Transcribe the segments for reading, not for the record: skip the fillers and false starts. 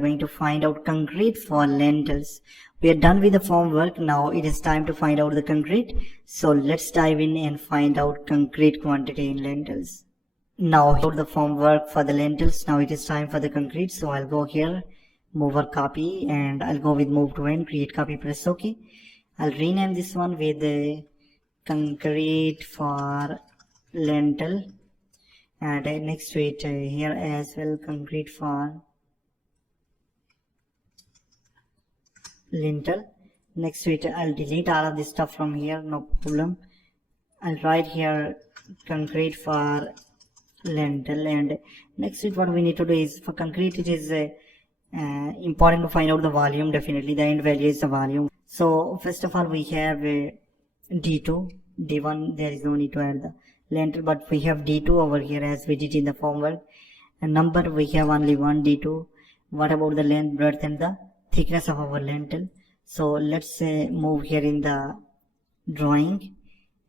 going to find out concrete for lentils. We are done with the form work. Now it is time to find out the concrete. So let's dive in and find out concrete quantity in lentils. Now here the form work for the lentils. Now it is time for the concrete. So I'll go here, move or copy, and I'll go with move to end, create copy, press OK. I'll rename this one with the concrete for lentil, and next to it here as well, concrete for lintel. Next to it I'll delete all of this stuff from here, no problem. I'll write here concrete for lentil, and next to it what we need to do is for concrete it is important to find out the volume. Definitely the end value is the volume. So first of all we have D2, D1 there is no need to add the lentil, but we have D2 over here as we did in the form work. And number we have only one D2. What about the length, breadth and the thickness of our lentil? So let's move here in the drawing,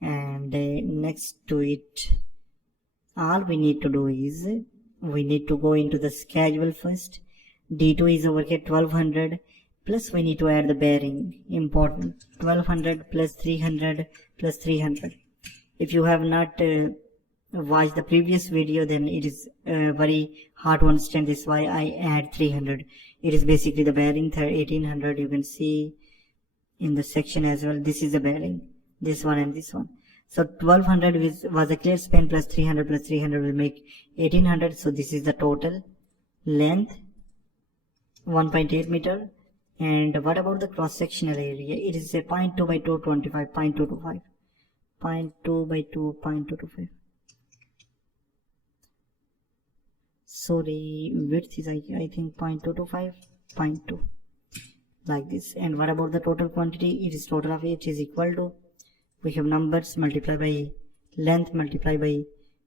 and next to it all we need to do is we need to go into the schedule first. D2 is over here 1200, plus we need to add the bearing, important, 1200 plus 300 plus 300. If you have not watched the previous video, then it is very hard to understand this why I add 300. It is basically the bearing 1800. You can see in the section as well, this is the bearing, this one and this one. So 1200 was a clear span, plus 300 will make 1800. So this is the total length, 1.8 meter. And what about the cross sectional area? It is a 0.2 by 225, 0.225, 0.2 by 2, 0.225. Sorry, width is I think 0.225, 0.2, like this. And what about the total quantity? It is total of H is equal to, we have numbers, multiply by length, multiply by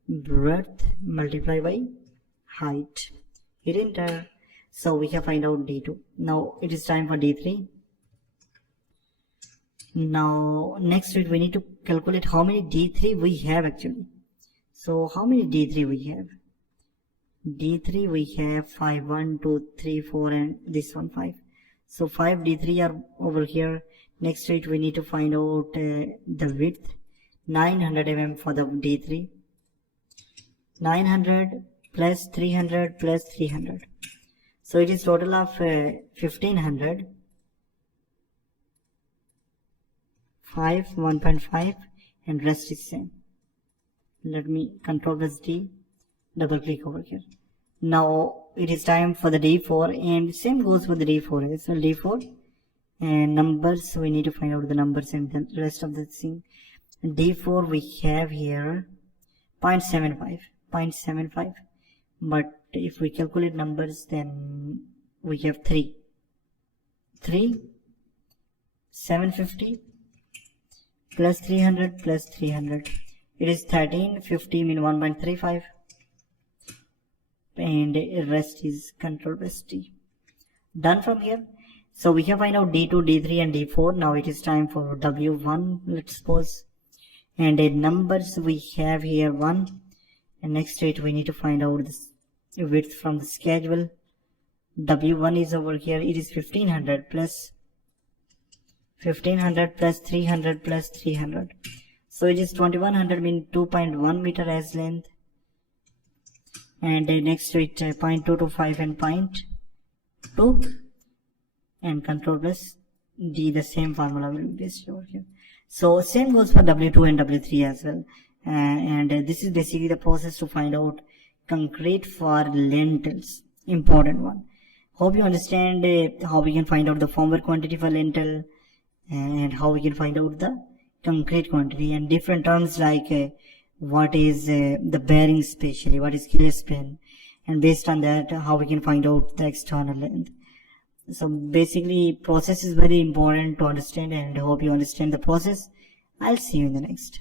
breadth, multiply by height. Hit enter. So we have find out D2. Now it is time for D3. Now next to it we need to calculate how many D3 we have actually. So how many D3 we have? D3 we have 5, 1, 2, 3, 4 and this one 5. So 5 D3 are over here. Next to it we need to find out the width, 900 mm for the D3. 900 plus 300 plus 300. So it is total of 1500. 5, 1.5 and rest is same. Let me control plus D, double click over here. Now it is time for the D4, and same goes for the D4 as well. D4 and numbers, we need to find out the numbers and the rest of the thing. D4 we have here 0.75, but if we calculate numbers then we have 3, 750 plus 300 plus 300. It is 1350 mean 1.35, and rest is control plus T. Done from here. So we have find out D2, D3 and D4. Now it is time for W1, let's suppose. And the numbers we have here 1, and next to it we need to find out this width from the schedule. W1 is over here, it is 1500 plus 300 plus 300. So it is 2100 mean 2.1 meter as length. And next to it 0.225 and 0.2 and control plus D, the same formula will be based over here. So same goes for W2 and W3 as well. And this is basically the process to find out concrete for lentils, important one. Hope you understand how we can find out the formwork quantity for lentil and how we can find out the concrete quantity and different terms like what is the bearing, especially what is clear span, and based on that how we can find out the external length. So basically process is very important to understand, and I hope you understand the process. I'll see you in the next.